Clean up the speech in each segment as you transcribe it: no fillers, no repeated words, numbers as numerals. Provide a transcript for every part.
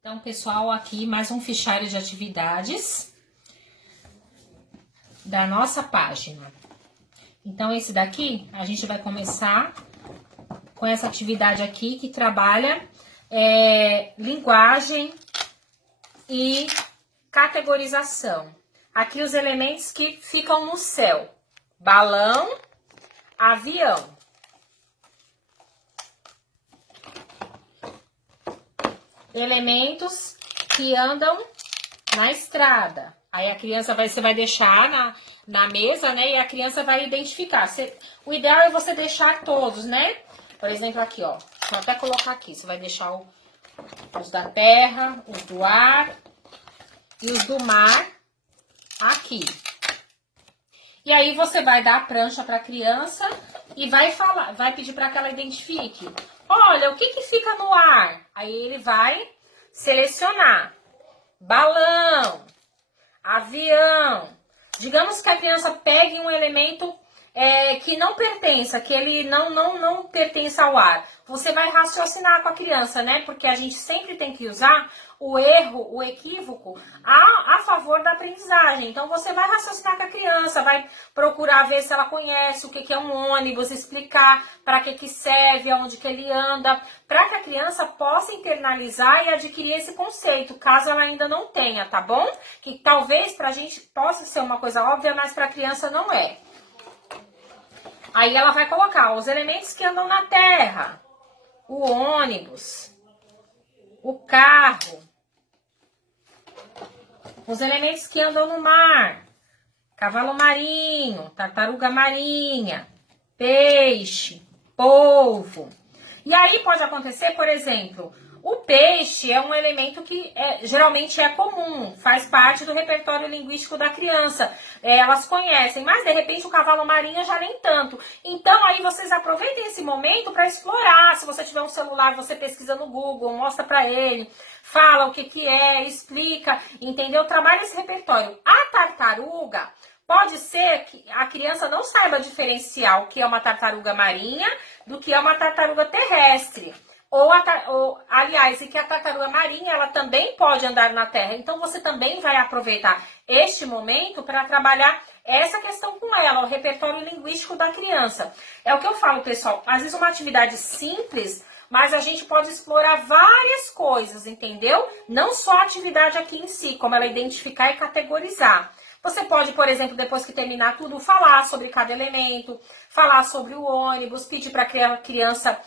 Então, pessoal, aqui mais um fichário de atividades da nossa página. Então, esse daqui, a gente vai começar com essa atividade aqui que trabalha linguagem e categorização. Aqui os elementos que ficam no céu: balão, avião. Elementos que andam na estrada. Aí a criança você vai deixar na mesa, né? E a criança vai identificar. O ideal é você deixar todos, né? Por exemplo, aqui, ó. Deixa eu até colocar aqui. Você vai deixar os da terra, os do ar e os do mar aqui. E aí você vai dar a prancha para a criança e vai pedir para que ela identifique. Olha, o que fica no ar? Aí ele vai selecionar: balão, avião. Digamos que a criança pegue um elemento que não pertença, que ele não pertence ao ar. Você vai raciocinar com a criança, né? Porque a gente sempre tem que usar o erro, o equívoco a favor da aprendizagem. Então, você vai raciocinar com a criança, vai procurar ver se ela conhece o que é um ônibus, explicar para que serve, aonde que ele anda, para que a criança possa internalizar e adquirir esse conceito, caso ela ainda não tenha, tá bom? Que talvez pra gente possa ser uma coisa óbvia, mas pra criança não é. Aí ela vai colocar os elementos que andam na terra: o ônibus, o carro. Os elementos que andam no mar: cavalo marinho, tartaruga marinha, peixe, polvo. E aí pode acontecer, por exemplo, o peixe é um elemento que geralmente é comum, faz parte do repertório linguístico da criança. Elas conhecem, mas de repente o cavalo marinho já nem tanto. Então aí vocês aproveitem esse momento para explorar. Se você tiver um celular, você pesquisa no Google, mostra para ele, fala o que é, explica, entendeu? Trabalha esse repertório. A tartaruga, pode ser que a criança não saiba diferenciar o que é uma tartaruga marinha do que é uma tartaruga terrestre. Aliás, e que a tartaruga marinha, ela também pode andar na terra. Então, você também vai aproveitar este momento para trabalhar essa questão com ela, o repertório linguístico da criança. É o que eu falo, pessoal. Às vezes uma atividade simples, mas a gente pode explorar várias coisas, entendeu? Não só a atividade aqui em si, como ela identificar e categorizar. Você pode, por exemplo, depois que terminar tudo, falar sobre cada elemento, falar sobre o ônibus, pedir para que a criança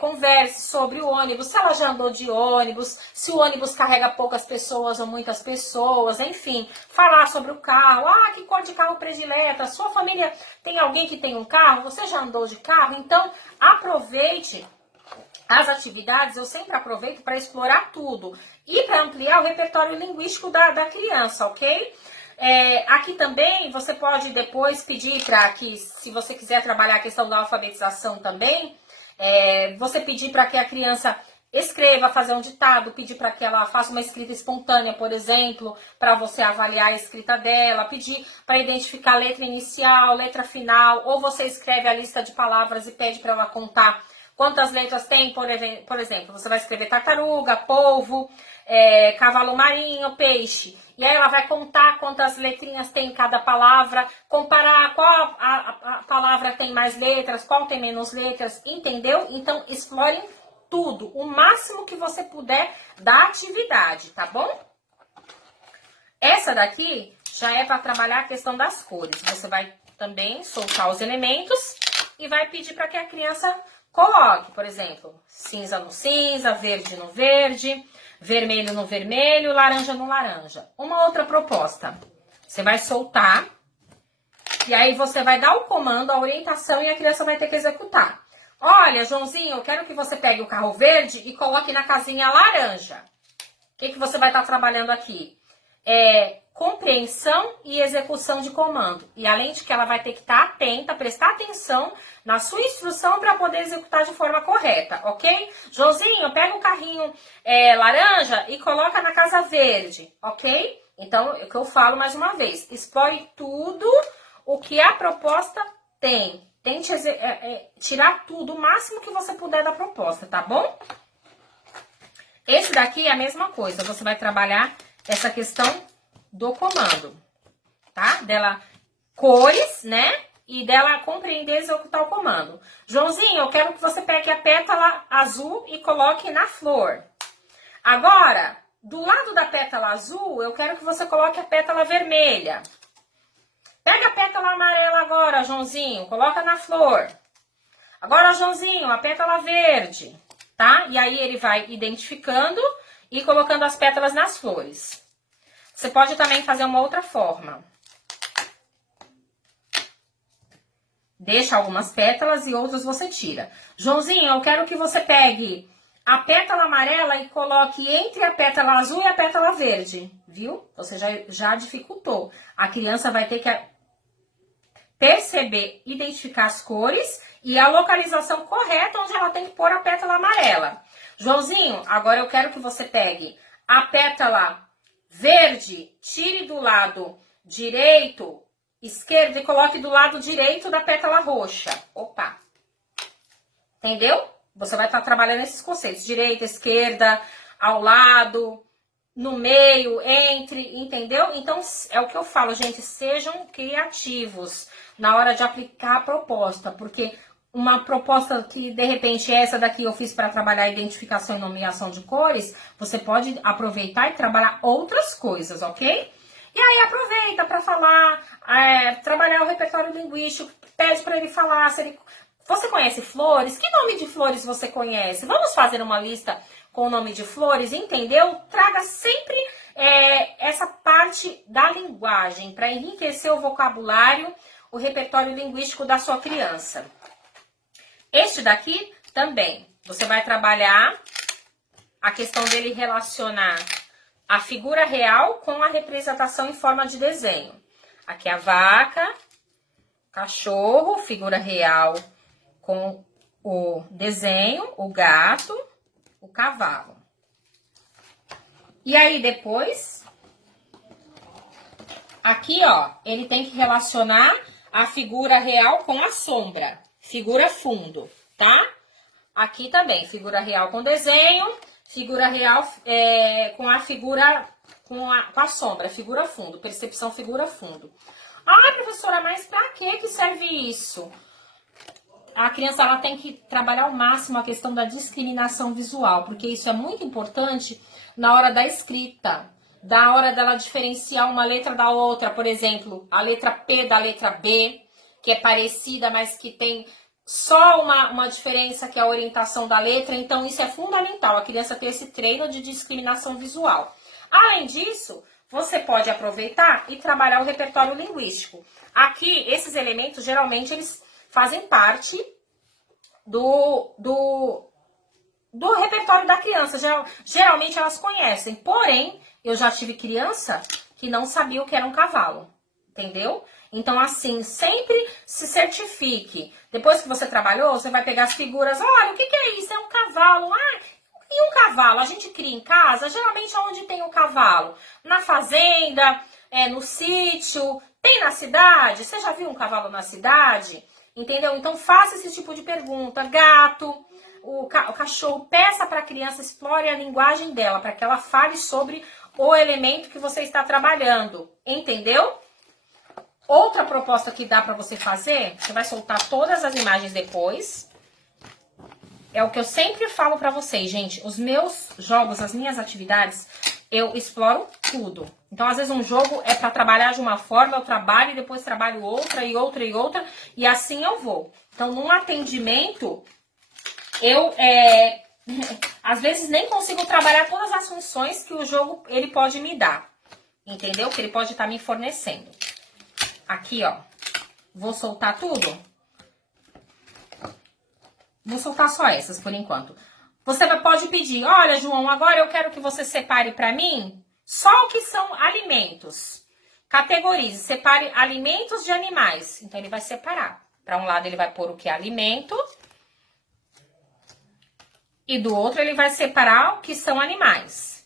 converse sobre o ônibus, se ela já andou de ônibus, se o ônibus carrega poucas pessoas ou muitas pessoas, enfim, falar sobre o carro. Ah, que cor de carro predileta? Sua família tem alguém que tem um carro? Você já andou de carro? Então, aproveite as atividades. Eu sempre aproveito para explorar tudo e para ampliar o repertório linguístico da criança, ok? Aqui também você pode depois pedir para que, se você quiser trabalhar a questão da alfabetização também, você pedir para que a criança escreva, fazer um ditado, pedir para que ela faça uma escrita espontânea, por exemplo, para você avaliar a escrita dela, pedir para identificar a letra inicial, letra final, ou você escreve a lista de palavras e pede para ela contar quantas letras tem. Por exemplo, você vai escrever tartaruga, polvo, cavalo marinho, peixe. E aí ela vai contar quantas letrinhas tem em cada palavra, comparar qual a palavra tem mais letras, qual tem menos letras, entendeu? Então, explorem tudo, o máximo que você puder da atividade, tá bom? Essa daqui já é para trabalhar a questão das cores. Você vai também soltar os elementos e vai pedir para que a criança coloque, por exemplo, cinza no cinza, verde no verde, vermelho no vermelho, laranja no laranja. Uma outra proposta: você vai soltar e aí você vai dar o comando, a orientação, e a criança vai ter que executar. Olha, Joãozinho, eu quero que você pegue o carro verde e coloque na casinha laranja. O que você vai estar trabalhando aqui? Compreensão e execução de comando. E além de que ela vai ter que estar atenta, prestar atenção na sua instrução para poder executar de forma correta, ok? Joãozinho, pega o carrinho laranja e coloca na casa verde, ok? Então, o que eu falo mais uma vez: explore tudo o que a proposta tem. Tente tirar tudo, o máximo que você puder da proposta, tá bom? Esse daqui é a mesma coisa, você vai trabalhar essa questão do comando, tá? Dela cores, né? E dela compreender e executar o comando. Joãozinho, eu quero que você pegue a pétala azul e coloque na flor. Agora, do lado da pétala azul, eu quero que você coloque a pétala vermelha. Pega a pétala amarela agora, Joãozinho, coloca na flor. Agora, Joãozinho, a pétala verde, tá? E aí ele vai identificando e colocando as pétalas nas flores. Você pode também fazer uma outra forma. Deixa algumas pétalas e outras você tira. Joãozinho, eu quero que você pegue a pétala amarela e coloque entre a pétala azul e a pétala verde, viu? Você já dificultou. A criança vai ter que perceber, identificar as cores e a localização correta onde ela tem que pôr a pétala amarela. Joãozinho, agora eu quero que você pegue a pétala verde, tire do lado direito, esquerdo e coloque do lado direito da pétala roxa. Opa! Entendeu? Você vai estar trabalhando esses conceitos. Direita, esquerda, ao lado, no meio, entre, entendeu? Então, é o que eu falo, gente, sejam criativos na hora de aplicar a proposta, porque uma proposta que, de repente, essa daqui eu fiz para trabalhar a identificação e nomeação de cores, você pode aproveitar e trabalhar outras coisas, ok? E aí aproveita para falar, trabalhar o repertório linguístico, pede para ele falar, se ele... Você conhece flores? Que nome de flores você conhece? Vamos fazer uma lista com o nome de flores, entendeu? Traga sempre essa parte da linguagem para enriquecer o vocabulário, o repertório linguístico da sua criança. Este daqui também, você vai trabalhar a questão dele relacionar a figura real com a representação em forma de desenho. Aqui a vaca, cachorro, figura real com o desenho, o gato, o cavalo. E aí depois, aqui ó, ele tem que relacionar a figura real com a sombra, figura fundo, tá? Aqui também, figura real com desenho, figura real com a figura, com a sombra, figura fundo, percepção figura fundo. Ah, professora, mas pra que serve isso? A criança ela tem que trabalhar ao máximo a questão da discriminação visual, porque isso é muito importante na hora da escrita, da hora dela diferenciar uma letra da outra, por exemplo, a letra P da letra B, que é parecida, mas que tem só uma diferença, que é a orientação da letra. Então, isso é fundamental, a criança ter esse treino de discriminação visual. Além disso, você pode aproveitar e trabalhar o repertório linguístico. Aqui, esses elementos, geralmente, eles fazem parte do repertório da criança. Geralmente, elas conhecem. Porém, eu já tive criança que não sabia o que era um cavalo. Entendeu? Então, assim, sempre se certifique. Depois que você trabalhou, você vai pegar as figuras. Olha, o que é isso? É um cavalo. Ah, e um cavalo? A gente cria em casa? Geralmente, onde tem o cavalo? Na fazenda, no sítio. Tem na cidade? Você já viu um cavalo na cidade? Entendeu? Então, faça esse tipo de pergunta. Gato, o cachorro, peça para a criança, explore a linguagem dela, para que ela fale sobre o elemento que você está trabalhando. Entendeu? Outra proposta que dá para você fazer, você vai soltar todas as imagens depois. É o que eu sempre falo para vocês, gente. Os meus jogos, as minhas atividades, eu exploro tudo. Então, às vezes, um jogo é para trabalhar de uma forma, eu trabalho e depois trabalho outra e outra e outra. E assim eu vou. Então, num atendimento, eu, às vezes, nem consigo trabalhar todas as funções que o jogo ele pode me dar. Entendeu? Que ele pode estar me fornecendo. Aqui, ó, vou soltar tudo. Vou soltar só essas por enquanto. Você pode pedir, olha, João, agora eu quero que você separe para mim só o que são alimentos. Categorize, separe alimentos de animais. Então, ele vai separar. Para um lado, ele vai pôr o que é alimento. E do outro, ele vai separar o que são animais.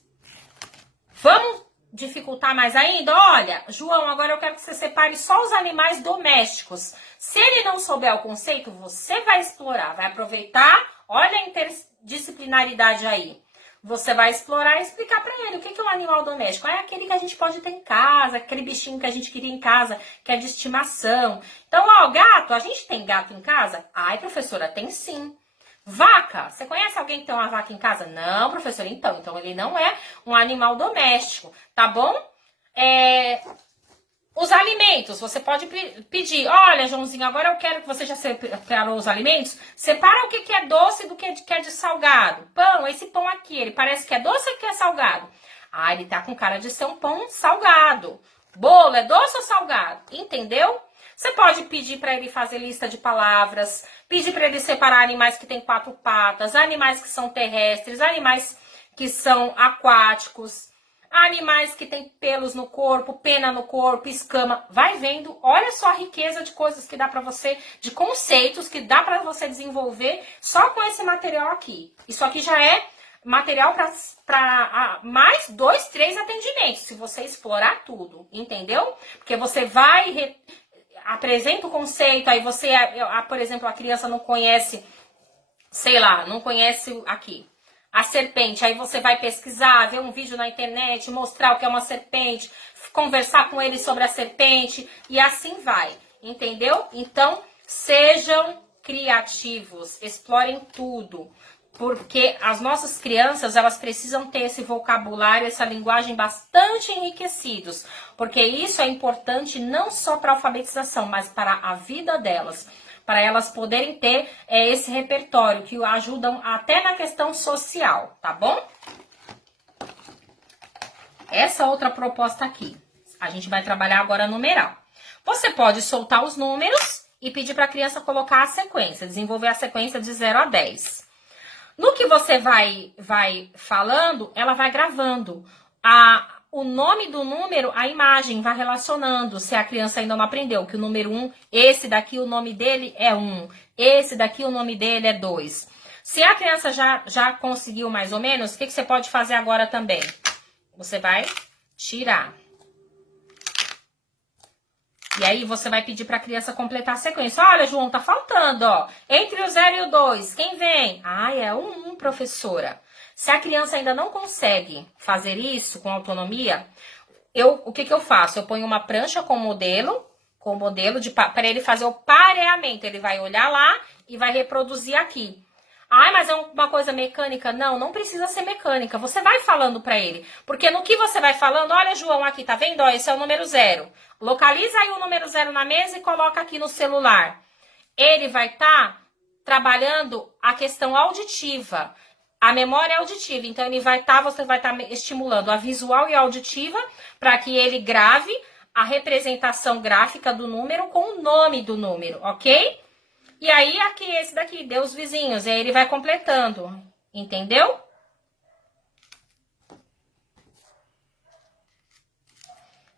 Vamos dificultar mais ainda? Olha, João, agora eu quero que você separe só os animais domésticos. Se ele não souber o conceito, você vai explorar, vai aproveitar. Olha a interdisciplinaridade aí. Você vai explorar e explicar para ele o que é um animal doméstico. É aquele que a gente pode ter em casa, aquele bichinho que a gente queria em casa, que é de estimação. Então, ó, gato, a gente tem gato em casa? Ai, professora, tem sim. Vaca, você conhece alguém que tem uma vaca em casa? Não, professora, então ele não é um animal doméstico, tá bom? Os alimentos, você pode pedir, olha, Joãozinho, agora eu quero que você já separou os alimentos, separa o que é doce do que é de salgado. Pão, esse pão aqui, ele parece que é doce ou que é salgado? Ah, ele tá com cara de ser um pão salgado. Bolo, é doce ou salgado? Entendeu? Você pode pedir para ele fazer lista de palavras, pedir para ele separar animais que têm 4 patas, animais que são terrestres, animais que são aquáticos, animais que têm pelos no corpo, pena no corpo, escama. Vai vendo, olha só a riqueza de coisas que dá para você, de conceitos que dá para você desenvolver só com esse material aqui. Isso aqui já é material para mais 2, 3 atendimentos, se você explorar tudo, entendeu? Porque você vai... apresenta o conceito, aí você, por exemplo, a criança não conhece, sei lá, não conhece aqui, a serpente, aí você vai pesquisar, ver um vídeo na internet, mostrar o que é uma serpente, conversar com ele sobre a serpente, e assim vai, entendeu? Então, sejam criativos, explorem tudo, porque as nossas crianças, elas precisam ter esse vocabulário, essa linguagem bastante enriquecidos, porque isso é importante não só para a alfabetização, mas para a vida delas, para elas poderem ter esse repertório, que ajudam até na questão social, tá bom? Essa outra proposta aqui, a gente vai trabalhar agora numeral. Você pode soltar os números e pedir para a criança colocar a sequência, desenvolver a sequência de 0 a 10. No que você vai falando, ela vai gravando. O nome do número, a imagem, vai relacionando. Se a criança ainda não aprendeu que o número 1, esse daqui o nome dele é 1. Esse daqui o nome dele é 2. Se a criança já conseguiu mais ou menos, o que você pode fazer agora também? Você vai tirar. E aí você vai pedir para a criança completar a sequência. Olha, João, tá faltando, ó. Entre o 0 e o 2, quem vem? Ah, é o 1, professora. Se a criança ainda não consegue fazer isso com autonomia, o que eu faço? Eu ponho uma prancha com modelo para ele fazer o pareamento. Ele vai olhar lá e vai reproduzir aqui. Ai, mas é uma coisa mecânica? Não, não precisa ser mecânica. Você vai falando para ele. Porque no que você vai falando, olha, João, aqui, tá vendo? Ó, esse é o número 0. Localiza aí o número 0 na mesa e coloca aqui no celular. Ele vai estar trabalhando a questão auditiva. A memória auditiva. Então, você vai estar estimulando a visual e a auditiva para que ele grave a representação gráfica do número com o nome do número, ok? E aí, aqui, esse daqui, deu os vizinhos. E aí, ele vai completando. Entendeu?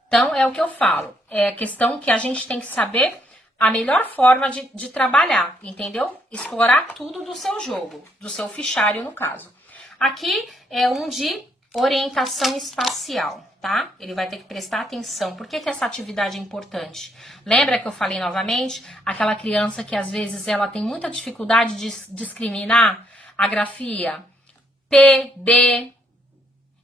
Então, é o que eu falo. É a questão que a gente tem que saber a melhor forma de trabalhar, entendeu? Explorar tudo do seu jogo, do seu fichário, no caso. Aqui é um de orientação espacial, tá? Ele vai ter que prestar atenção. Por que essa atividade é importante? Lembra que eu falei novamente? Aquela criança que às vezes ela tem muita dificuldade de discriminar a grafia P, B,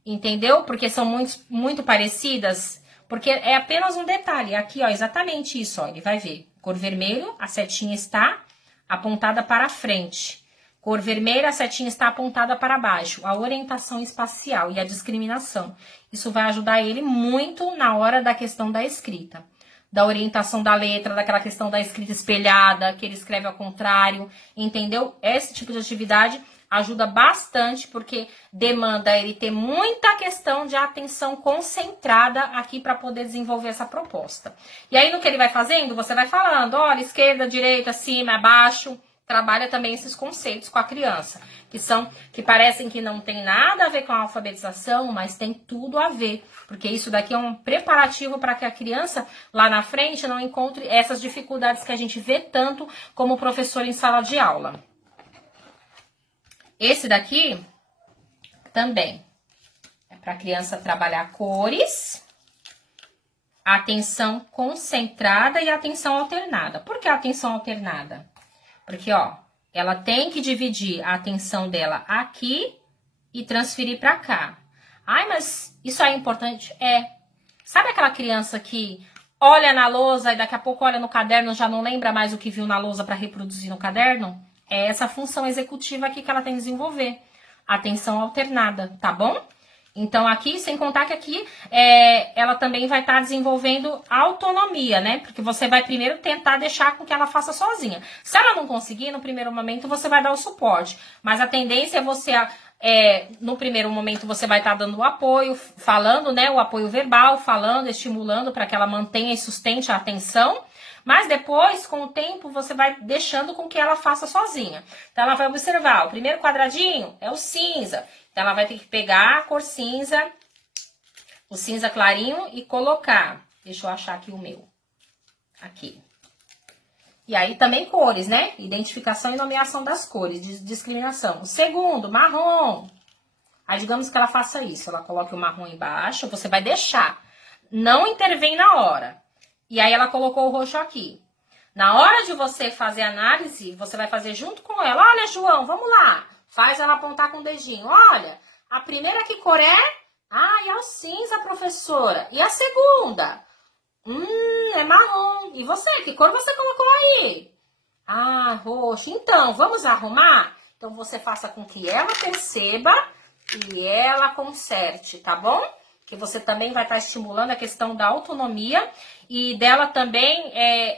entendeu? Porque são muito parecidas. Porque é apenas um detalhe. Aqui, ó, exatamente isso, ó. Ele vai ver. Cor vermelho, a setinha está apontada para frente. Cor vermelha, a setinha está apontada para baixo. A orientação espacial e a discriminação. Isso vai ajudar ele muito na hora da questão da escrita. Da orientação da letra, daquela questão da escrita espelhada, que ele escreve ao contrário. Entendeu? Esse tipo de atividade ajuda bastante, porque demanda ele ter muita questão de atenção concentrada aqui para poder desenvolver essa proposta. E aí, no que ele vai fazendo, você vai falando, olha, esquerda, direita, cima, abaixo. Trabalha também esses conceitos com a criança, que parecem que não tem nada a ver com a alfabetização, mas tem tudo a ver, porque isso daqui é um preparativo para que a criança lá na frente não encontre essas dificuldades que a gente vê tanto como professor em sala de aula. Esse daqui também é para a criança trabalhar cores, atenção concentrada e atenção alternada. Por que a atenção alternada? Porque, ó, ela tem que dividir a atenção dela aqui e transferir para cá. Ai, mas isso é importante? É. Sabe aquela criança que olha na lousa e daqui a pouco olha no caderno, já não lembra mais o que viu na lousa para reproduzir no caderno? É essa função executiva aqui que ela tem que desenvolver. Atenção alternada, tá bom? Então, aqui, sem contar que aqui, ela também vai estar desenvolvendo autonomia, né? Porque você vai primeiro tentar deixar com que ela faça sozinha. Se ela não conseguir, no primeiro momento, você vai dar o suporte. Mas a tendência é você, no primeiro momento, você vai estar dando o apoio, falando, né? O apoio verbal, falando, estimulando para que ela mantenha e sustente a atenção. Mas depois, com o tempo, você vai deixando com que ela faça sozinha. Então, ela vai observar, o primeiro quadradinho é o cinza. Então, ela vai ter que pegar a cor cinza, o cinza clarinho e colocar. Deixa eu achar aqui o meu. Aqui. E aí, também cores, né? Identificação e nomeação das cores, discriminação. O segundo, marrom. Aí, digamos que ela faça isso. Ela coloque o marrom embaixo, você vai deixar. Não intervém na hora. E aí, ela colocou o roxo aqui. Na hora de você fazer a análise, você vai fazer junto com ela. Olha, João, vamos lá. Faz ela apontar com o dedinho. Olha, a primeira que cor é? Ah, é o cinza, professora. E a segunda? É marrom. E você, que cor você colocou aí? Ah, roxo. Então, vamos arrumar? Então, você faça com que ela perceba e ela conserte, tá bom? Que você também vai estar estimulando a questão da autonomia e dela também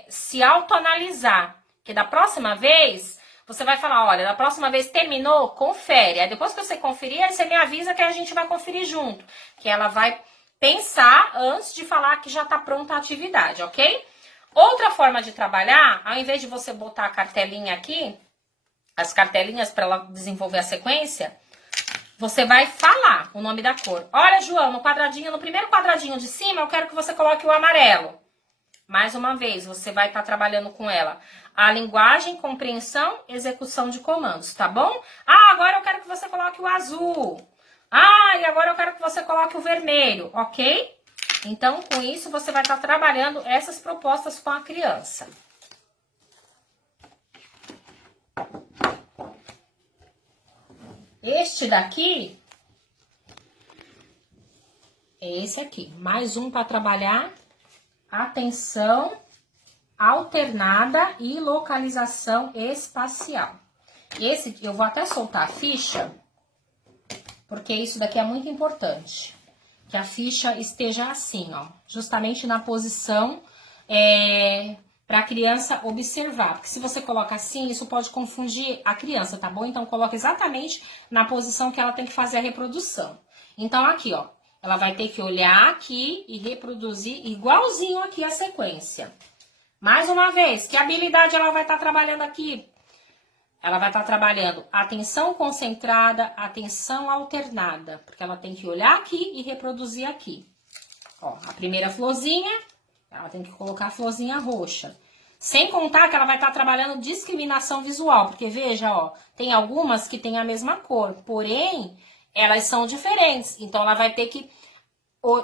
se autoanalisar. Que da próxima vez, você vai falar, olha, da próxima vez terminou, confere. Aí depois que você conferir, aí você me avisa que a gente vai conferir junto. Que ela vai pensar antes de falar que já está pronta a atividade, ok? Outra forma de trabalhar, ao invés de você botar a cartelinha aqui, as cartelinhas para ela desenvolver a sequência, você vai falar o nome da cor. Olha, João, no primeiro quadradinho de cima, eu quero que você coloque o amarelo. Mais uma vez, você vai estar trabalhando com ela a linguagem, compreensão, execução de comandos, tá bom? Ah, agora eu quero que você coloque o azul. Ah, e agora eu quero que você coloque o vermelho, ok? Então, com isso, você vai estar trabalhando essas propostas com a criança. Este daqui é esse aqui. Mais um para trabalhar atenção alternada e localização espacial. Esse, eu vou até soltar a ficha, porque isso daqui é muito importante. Que a ficha esteja assim, ó, justamente na posição para a criança observar. Porque se você coloca assim, isso pode confundir a criança, tá bom? Então, coloca exatamente na posição que ela tem que fazer a reprodução. Então, aqui, ó, ela vai ter que olhar aqui e reproduzir igualzinho aqui a sequência. Mais uma vez, que habilidade ela vai estar trabalhando aqui? Ela vai estar trabalhando atenção concentrada, atenção alternada. Porque ela tem que olhar aqui e reproduzir aqui. Ó, a primeira florzinha, ela tem que colocar a florzinha roxa. Sem contar que ela vai estar trabalhando discriminação visual. Porque veja, ó, tem algumas que têm a mesma cor. Porém, elas são diferentes. Então, ela vai ter que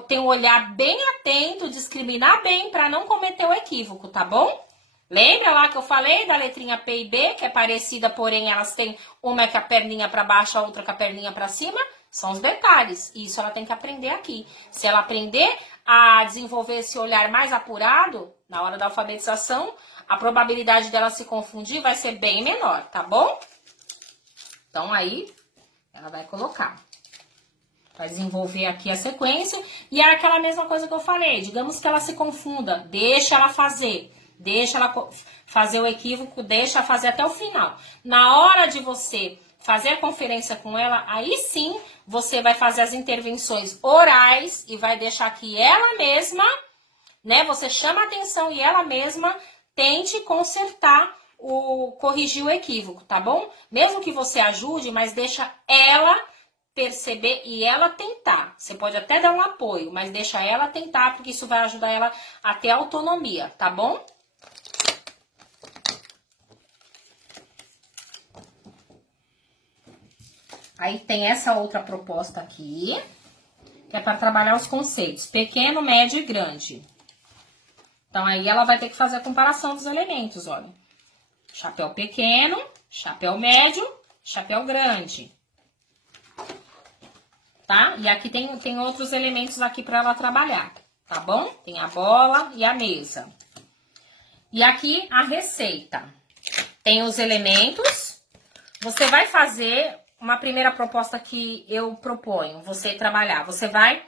ter um olhar bem atento, discriminar bem para não cometer o equívoco, tá bom? Lembra lá que eu falei da letrinha P e B, que é parecida, porém elas têm uma com a perninha para baixo, a outra com a perninha para cima? São os detalhes. Isso ela tem que aprender aqui. Se ela aprender a desenvolver esse olhar mais apurado, na hora da alfabetização, a probabilidade dela se confundir vai ser bem menor, tá bom? Então, aí, ela vai colocar. Vai desenvolver aqui a sequência. E é aquela mesma coisa que eu falei. Digamos que ela se confunda. Deixa ela fazer. Deixa ela fazer o equívoco. Deixa ela fazer até o final. Na hora de você fazer a conferência com ela, aí sim você vai fazer as intervenções orais e vai deixar que ela mesma, né? Você chama a atenção e ela mesma tente consertar, corrigir o equívoco, tá bom? Mesmo que você ajude, mas deixa ela perceber e ela tentar. Você pode até dar um apoio, mas deixa ela tentar, porque isso vai ajudar ela a ter autonomia, tá bom? Aí tem essa outra proposta aqui, que é para trabalhar os conceitos pequeno, médio e grande. Então, aí ela vai ter que fazer a comparação dos elementos, olha. Chapéu pequeno, chapéu médio, chapéu grande. tá? E aqui tem outros elementos aqui para ela trabalhar, tá bom? Tem a bola e a mesa. E aqui a receita. Tem os elementos. Você vai fazer uma primeira proposta que eu proponho, você trabalhar. Você vai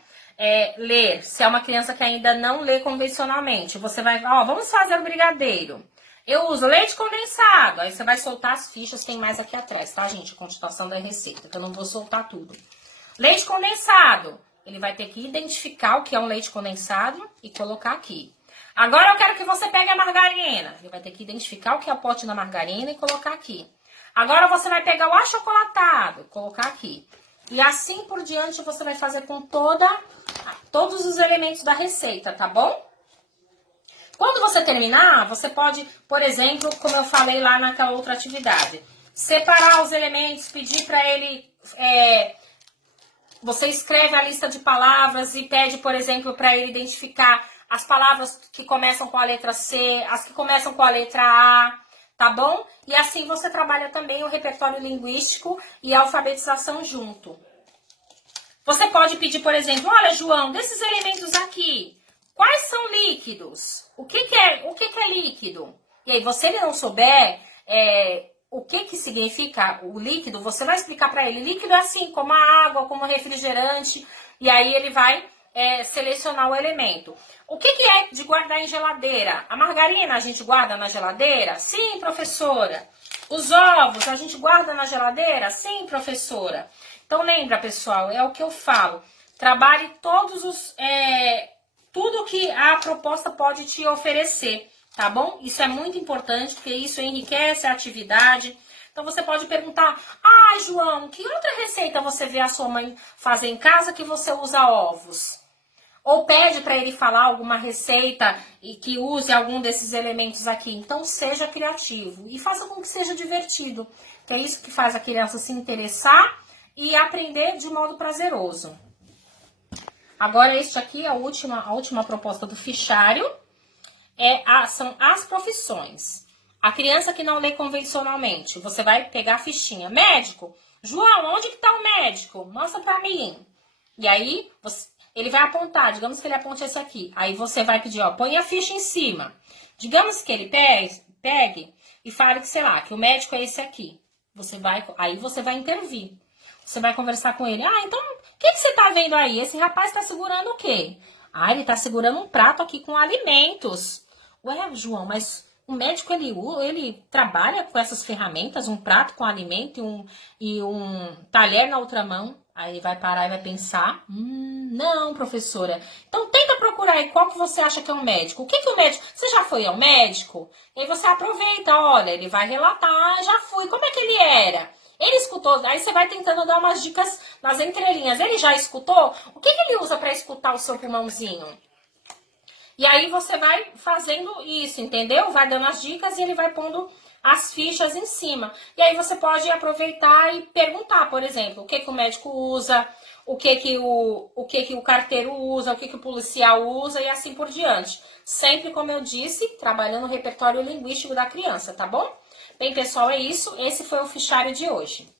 ler, se é uma criança que ainda não lê convencionalmente, você vai, ó, vamos fazer o brigadeiro. Eu uso leite condensado, aí você vai soltar as fichas, tem mais aqui atrás, tá, gente? A continuação da receita, que eu não vou soltar tudo. Leite condensado, ele vai ter que identificar o que é um leite condensado e colocar aqui. Agora eu quero que você pegue a margarina, ele vai ter que identificar o que é o pote da margarina e colocar aqui. Agora você vai pegar o achocolatado, colocar aqui. E assim por diante você vai fazer com todos os elementos da receita, tá bom? Quando você terminar, você pode, por exemplo, como eu falei lá naquela outra atividade, separar os elementos, pedir para ele... você escreve a lista de palavras e pede, por exemplo, para ele identificar as palavras que começam com a letra C, as que começam com a letra A, tá bom? E assim você trabalha também o repertório linguístico e a alfabetização junto. Você pode pedir, por exemplo, olha, João, desses elementos aqui, quais são líquidos? O que é líquido? E aí, se ele não souber o que significa o líquido, você vai explicar para ele. Líquido é assim, como a água, como refrigerante, e aí ele vai selecionar o elemento. O que é de guardar em geladeira? A margarina a gente guarda na geladeira? Sim, professora. Os ovos a gente guarda na geladeira? Sim, professora. Então lembra, pessoal, é o que eu falo. Trabalhe tudo que a proposta pode te oferecer, tá bom? Isso é muito importante, porque isso enriquece a atividade. Então você pode perguntar, João, que outra receita você vê a sua mãe fazer em casa que você usa ovos? Ou pede para ele falar alguma receita e que use algum desses elementos aqui. Então, seja criativo e faça com que seja divertido. Que é isso que faz a criança se interessar e aprender de modo prazeroso. Agora, este aqui é a última proposta do fichário. São as profissões. A criança que não lê convencionalmente, você vai pegar a fichinha. Médico, João, onde que tá o médico? Mostra para mim. E aí, ele vai apontar, digamos que ele aponte esse aqui. Aí você vai pedir, ó, põe a ficha em cima. Digamos que ele pegue e fale que, sei lá, que o médico é esse aqui. Aí você vai intervir. Você vai conversar com ele. Então, o que você tá vendo aí? Esse rapaz tá segurando o quê? Ele tá segurando um prato aqui com alimentos. Ué, João, mas o médico, ele trabalha com essas ferramentas, um prato com alimento e um talher na outra mão. Aí ele vai parar e vai pensar, não, professora. Então tenta procurar aí qual que você acha que é um médico. O que o médico... Você já foi ao médico? E aí você aproveita, olha, ele vai relatar, já fui. Como é que ele era? Ele escutou, aí você vai tentando dar umas dicas nas entrelinhas. Ele já escutou? O que ele usa para escutar o seu pulmãozinho? E aí você vai fazendo isso, entendeu? Vai dando as dicas e ele vai pondo as fichas em cima. E aí você pode aproveitar e perguntar, por exemplo, o que o médico usa, o que o carteiro usa, o que o policial usa e assim por diante. Sempre, como eu disse, trabalhando o repertório linguístico da criança, tá bom? Bem, pessoal, é isso. Esse foi o fichário de hoje.